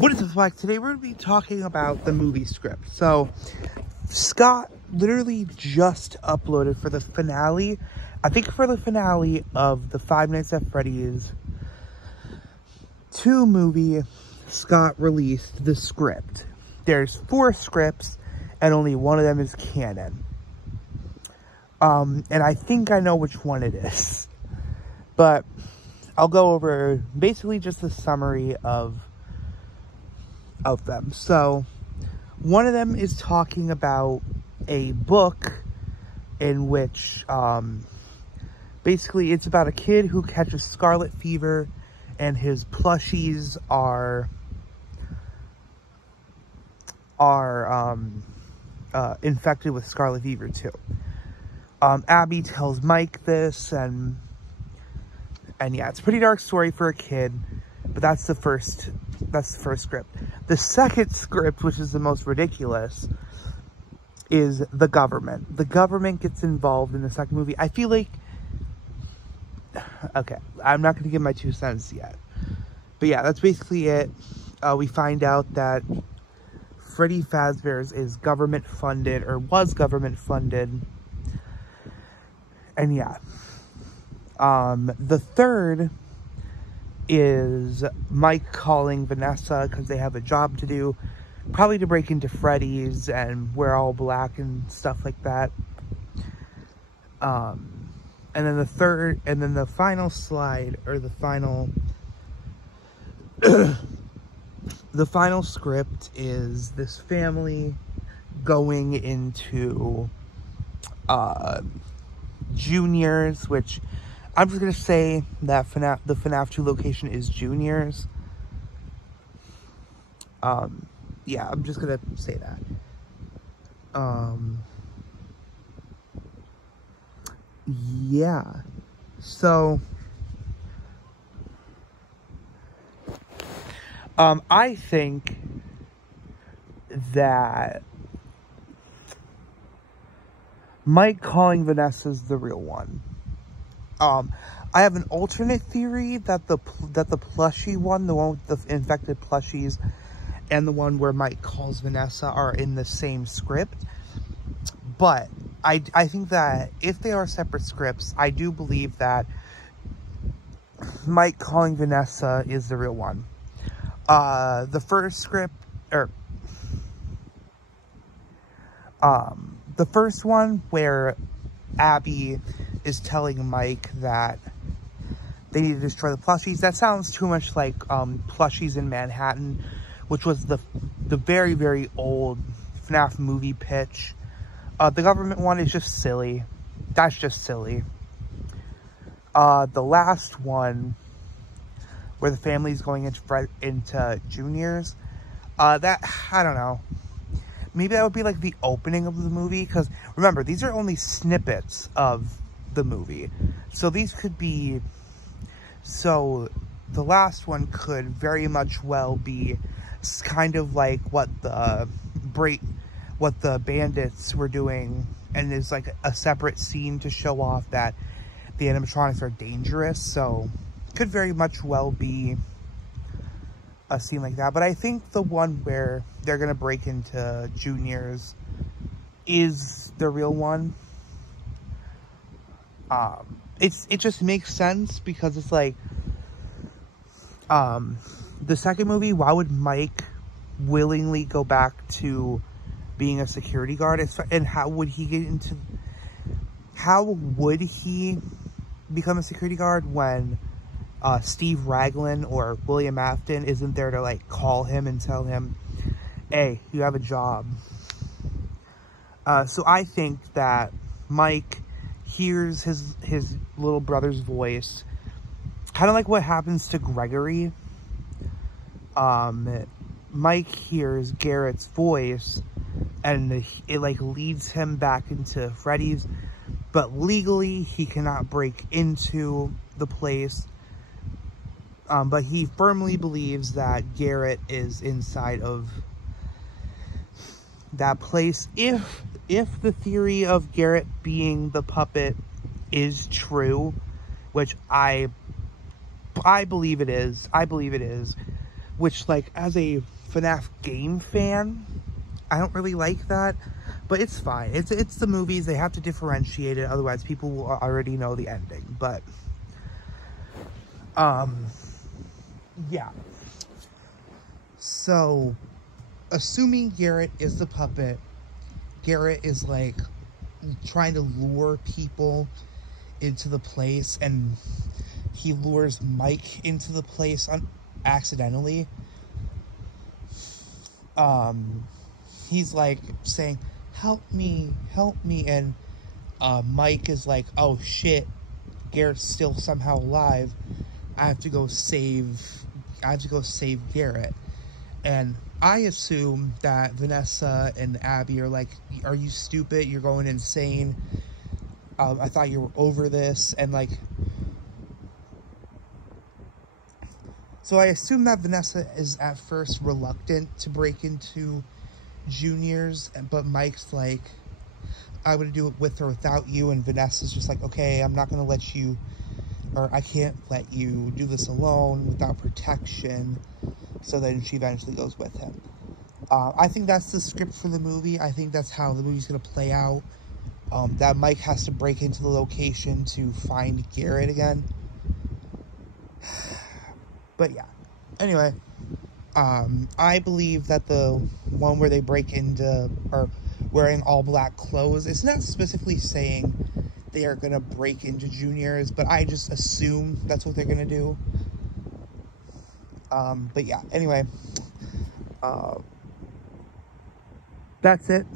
What is up, Flag? Today we're going to be talking about the movie script. So, Scott literally just uploaded for the finale, I think for the finale of the Five Nights at Freddy's 2 movie, Scott released the script. There's 4 scripts, and only one of them is canon. And I think I know which one it is. But I'll go over basically just the summary of them. So, one of them is talking about a book in which, basically it's about a kid who catches scarlet fever and his plushies are infected with scarlet fever too. Abby tells Mike this, and yeah, it's a pretty dark story for a kid, but that's the first script. The second script, which is the most ridiculous, is the government. The government gets involved in the second movie. I feel like, okay, I'm not going to give my 2 cents yet. But yeah, that's basically it. We find out that Freddy Fazbear's is government funded, or was government funded. And yeah. The third is Mike calling Vanessa because they have a job to do, probably to break into Freddy's and wear all black and stuff like that. And then the final slide, or the final the final script is this family going into Juniors, which I'm just going to say that the Fnaf 2 location is Juniors. Yeah, I'm just going to say that. Yeah. So, I think that Mike calling Vanessa's the real one. I have an alternate theory that the plushie one, the one with the infected plushies, and the one where Mike calls Vanessa are in the same script. But I think that if they are separate scripts, I do believe that Mike calling Vanessa is the real one. The first script, or the first one where Abby is telling Mike that they need to destroy the plushies, that sounds too much like Plushies in Manhattan, which was the very, very old FNAF movie pitch. The government one is just silly. That's just silly. The last one, where the family's going into Juniors, that, I don't know. Maybe that would be like the opening of the movie, because remember, these are only snippets of the movie. So these could be, so the last one could very much well be kind of like what the bandits were doing, and there's like a separate scene to show off that the animatronics are dangerous. So could very much well be a scene like that. But I think the one where they're gonna break into Juniors is the real one. It just makes sense because it's like, the second movie, why would Mike willingly go back to being a security guard? And how would he become a security guard when Steve Raglan or William Afton isn't there to like call him and tell him, hey, you have a job? So I think that Mike hears his little brother's voice, kind of like what happens to Gregory. Mike hears Garrett's voice, and it like leads him back into Freddy's, but legally he cannot break into the place. But he firmly believes that Garrett is inside of that place. If the theory of Garrett being the puppet is true, which I believe it is. which, like, as a FNAF game fan, I don't really like that, but it's fine. It's the movies. They have to differentiate it, otherwise people will already know the ending. But yeah. So, assuming Garrett is the puppet, Garrett is, like, trying to lure people into the place, and he lures Mike into the place accidentally. He's, like, saying, help me, and Mike is like, oh shit, Garrett's still somehow alive. I have to go save Garrett. And I assume that Vanessa and Abby are like, are you stupid? You're going insane. I thought you were over this. And, like, so I assume that Vanessa is at first reluctant to break into Junior's, but Mike's like, I would do it with or without you. And Vanessa's just like, okay, I'm not going to let you, or I can't let you do this alone without protection. So then she eventually goes with him. I think that's the script for the movie. I think that's how the movie's going to play out. That Mike has to break into the location to find Garrett again. But yeah. Anyway, I believe that the one where they break into, or wearing all black clothes, it's not specifically saying they are going to break into Junior's, but I just assume that's what they're going to do. But yeah, anyway, that's it.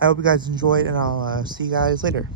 I hope you guys enjoyed, and I'll see you guys later.